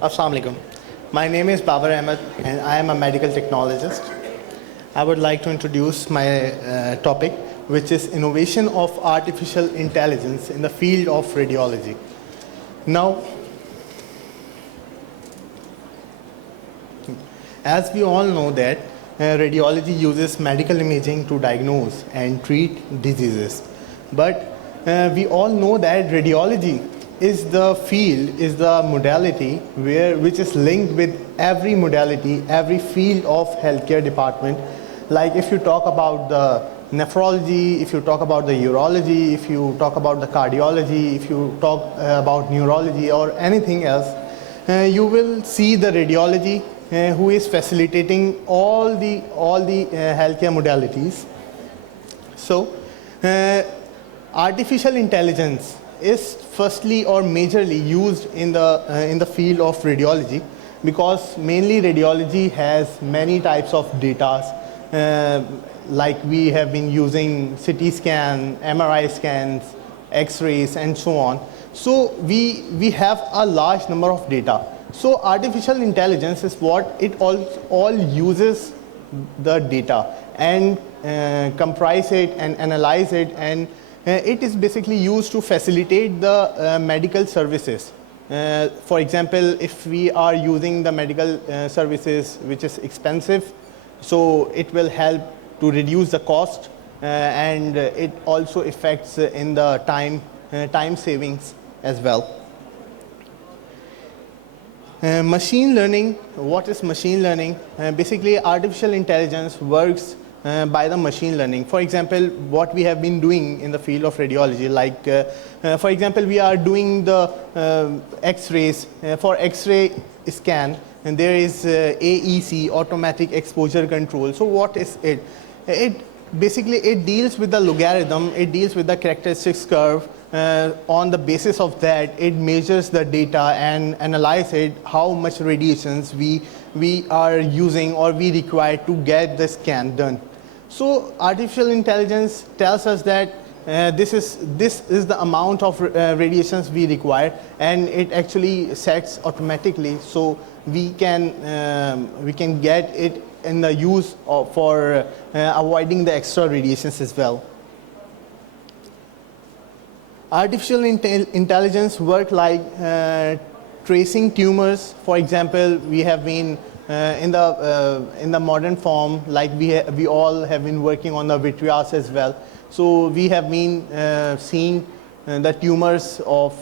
Assalamu alaikum. My name is Babar Ahmed and I am a medical technologist. I would like to introduce my topic, which is innovation of artificial intelligence in the field of radiology. Now, as we all know that radiology uses medical imaging to diagnose and treat diseases. But we all know that radiology is the field, is the modality which is linked with every modality, every field of healthcare department. Like if you talk about the nephrology, if you talk about the urology, if you talk about the cardiology, if you talk about neurology or anything else, you will see the radiology who is facilitating all the healthcare modalities. So, artificial intelligence is firstly or majorly used in the field of radiology, because mainly radiology has many types of data, like we have been using CT scan, MRI scans, X-rays and so on. So we have a large number of data. So artificial intelligence is what it all uses the data and comprise it and analyze it, and it is basically used to facilitate the medical services. For example, if we are using the medical services which is expensive, so it will help to reduce the cost, and it also affects in the time savings as well. Machine learning, what is machine learning? Basically, artificial intelligence works by the machine learning. For example, what we have been doing in the field of radiology, like for example, we are doing the X-rays. For X-ray scan, and there is AEC, automatic exposure control. So what is it? Basically it deals with the logarithm, it deals with the characteristics curve. On the basis of that, it measures the data and analyzes it, how much radiations we are using or we require to get the scan done. So artificial intelligence tells us that this is the amount of radiations we require, and it actually sets automatically, so we can get it in the use for avoiding the extra radiations as well. Artificial intelligence work like tracing tumors. For example, we have been in the modern form, like we all have been working on the vitreous as well. So we have been seeing the tumors of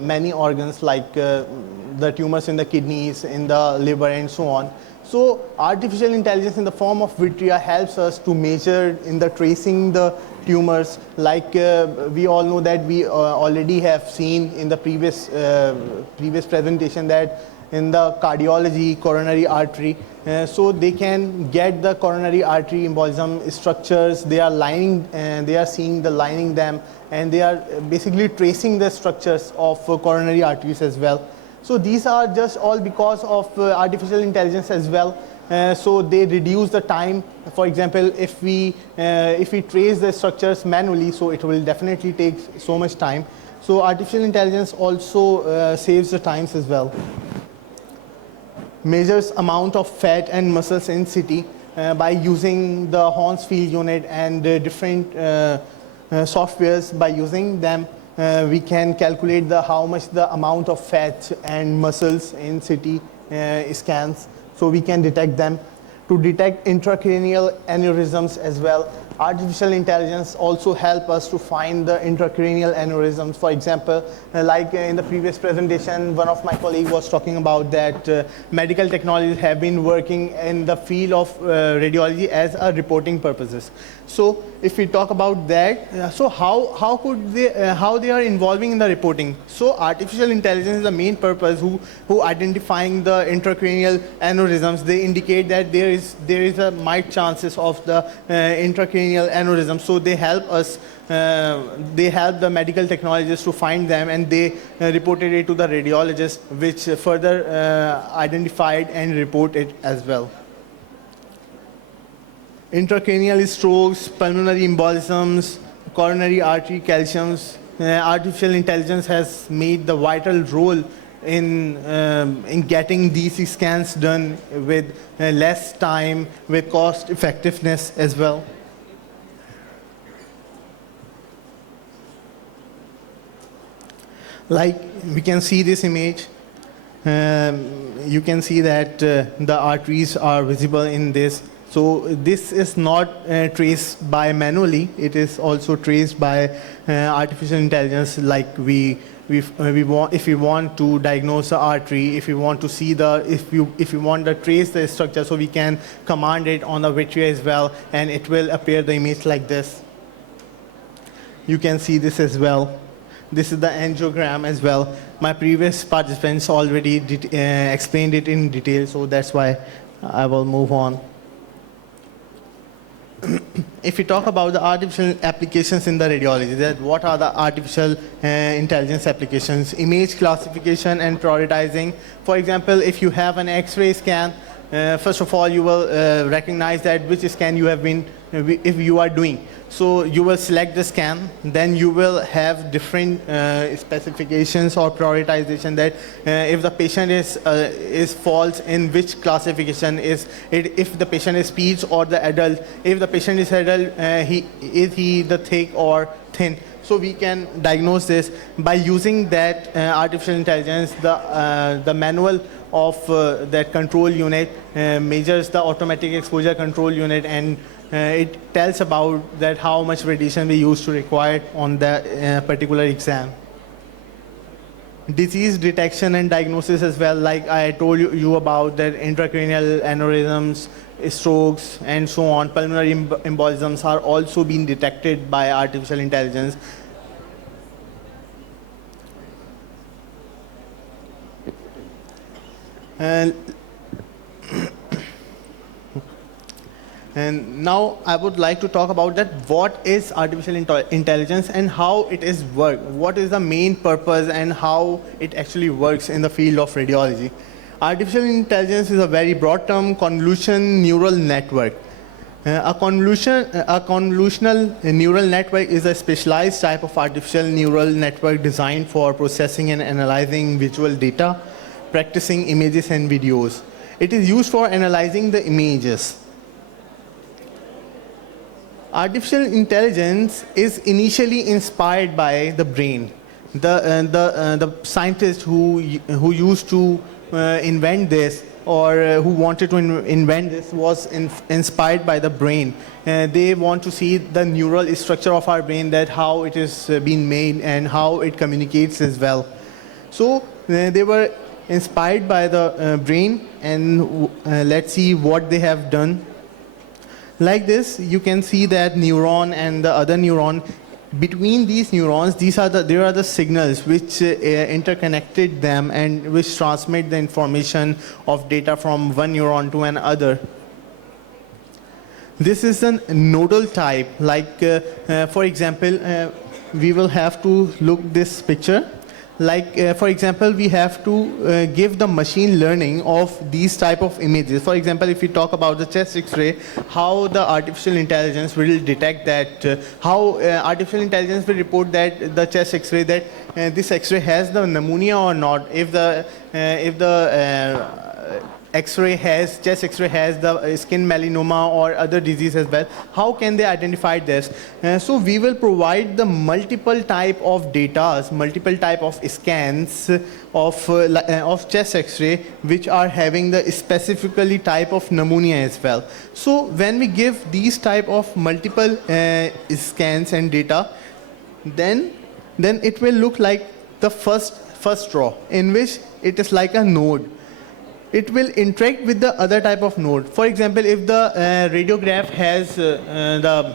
many organs, like the tumors in the kidneys, in the liver and so on. So artificial intelligence in the form of vitrea helps us to measure in the tracing the tumors. Like we all know that we already have seen in the previous presentation that in the cardiology, coronary artery, so they can get the coronary artery embolism structures. They are seeing the lining them, and they are basically tracing the structures of coronary arteries as well. So these are just all because of artificial intelligence as well. So they reduce the time. For example, if we trace the structures manually, so it will definitely take so much time. So artificial intelligence also saves the times as well. Measures amount of fat and muscles in CT by using the Hounsfield unit and different softwares. By using them, we can calculate how much the amount of fat and muscles in CT scans, so we can detect them. To detect intracranial aneurysms as well, artificial intelligence also help us to find the intracranial aneurysms. For example, like in the previous presentation, one of my colleagues was talking about that medical technologies have been working in the field of radiology as a reporting purposes. So if we talk about that, so how they are involving in the reporting? So artificial intelligence is the main purpose who identifying the intracranial aneurysms. They indicate that there is a mild chances of the intracranial aneurysm. So they help us. They help the medical technologists to find them, and they reported it to the radiologist, which further identified and reported as well. Intracranial strokes, pulmonary embolisms, coronary artery calciums. Artificial intelligence has made the vital role in getting these scans done with less time, with cost effectiveness as well. Like we can see this image, you can see that the arteries are visible in this. So this is not traced by manually, it is also traced by artificial intelligence. Like if we want to diagnose the artery, if we want to see if you want to trace the structure, so we can command it on the vitrea as well, and it will appear the image like this. You can see this as well. This is the angiogram as well. My previous participants already explained it in detail, so that's why I will move on. If we talk about the artificial applications in the radiology, that what are the artificial intelligence applications? Image classification and prioritizing. For example, if you have an X-ray scan, first of all, you will recognize that which scan you have been, if you are doing. So you will select the scan, then you will have different specifications or prioritization that if the patient is falls in which classification is it, if the patient is speech or the adult. If the patient is adult, is he the thick or thin? So we can diagnose this by using that artificial intelligence. The manual of that control unit measures the automatic exposure control unit, and it tells about that how much radiation we used to require on the particular exam. Disease detection and diagnosis as well, like I told you about that intracranial aneurysms, strokes, and so on. Pulmonary embolisms are also being detected by artificial intelligence. And now I would like to talk about that what is artificial intelligence and how it is work. What is the main purpose and how it actually works in the field of radiology. Artificial intelligence is a very broad term, convolutional neural network. A convolutional neural network is a specialized type of artificial neural network designed for processing and analyzing visual data, practicing images and videos. It is used for analyzing the images. Artificial intelligence is initially inspired by the brain. The scientist who used to invent this, or who wanted to invent this, was inspired by the brain. They want to see the neural structure of our brain, that how it is being made and how it communicates as well. So they were inspired by the brain, and let's see what they have done. Like this, you can see that neuron and the other neuron. Between these neurons, there are the signals which interconnected them and which transmit the information of data from one neuron to another. This is a nodal type. Like, for example, we will have to look this picture. Like, for example, we have to give the machine learning of these type of images. For example, if we talk about the chest X-ray, how the artificial intelligence will detect that, how artificial intelligence will report that the chest X-ray, that this X-ray has the pneumonia or not. If the chest X-ray has the skin melanoma or other disease as well, how can they identify this? So we will provide the multiple type of data, multiple type of scans of chest X-ray, which are having the specifically type of pneumonia as well. So when we give these type of multiple scans and data, then it will look like the first row, in which it is like a node. It will interact with the other type of node. For example, if the radiograph has the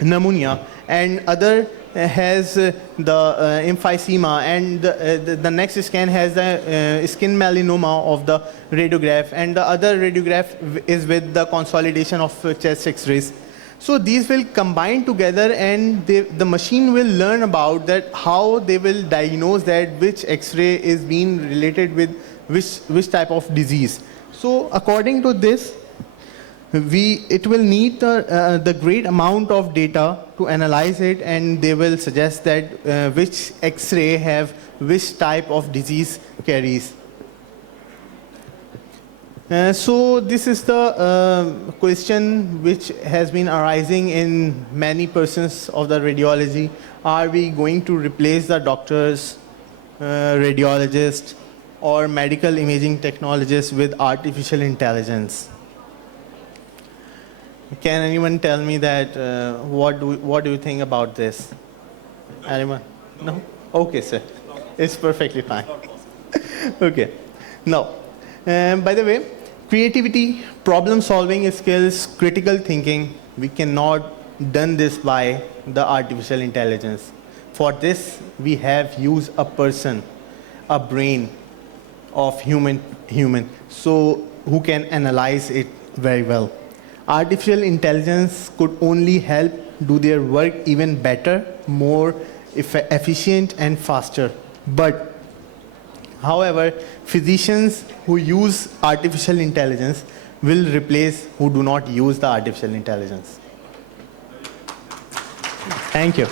pneumonia and other has the emphysema, and the next scan has the skin melanoma of the radiograph, and the other radiograph is with the consolidation of chest X-rays. So these will combine together, and the machine will learn about that, how they will diagnose that which X-ray is being related with which type of disease. So according to this, it will need the great amount of data to analyze it, and they will suggest that which X-ray have which type of disease carries. So this is the question which has been arising in many persons of the radiology. Are we going to replace the doctors, radiologists, or medical imaging technologists with artificial intelligence? Can anyone tell me that, what do you think about this? Anyone? No? Okay, sir. It's perfectly fine. Okay. Now, by the way, creativity, problem-solving skills, critical thinking, we cannot done this by the artificial intelligence. For this, we have used a person, a brain of human, so who can analyze it very well. Artificial intelligence could only help do their work even better, more efficient and faster. But, however, physicians who use artificial intelligence will replace who do not use the artificial intelligence. Thank you.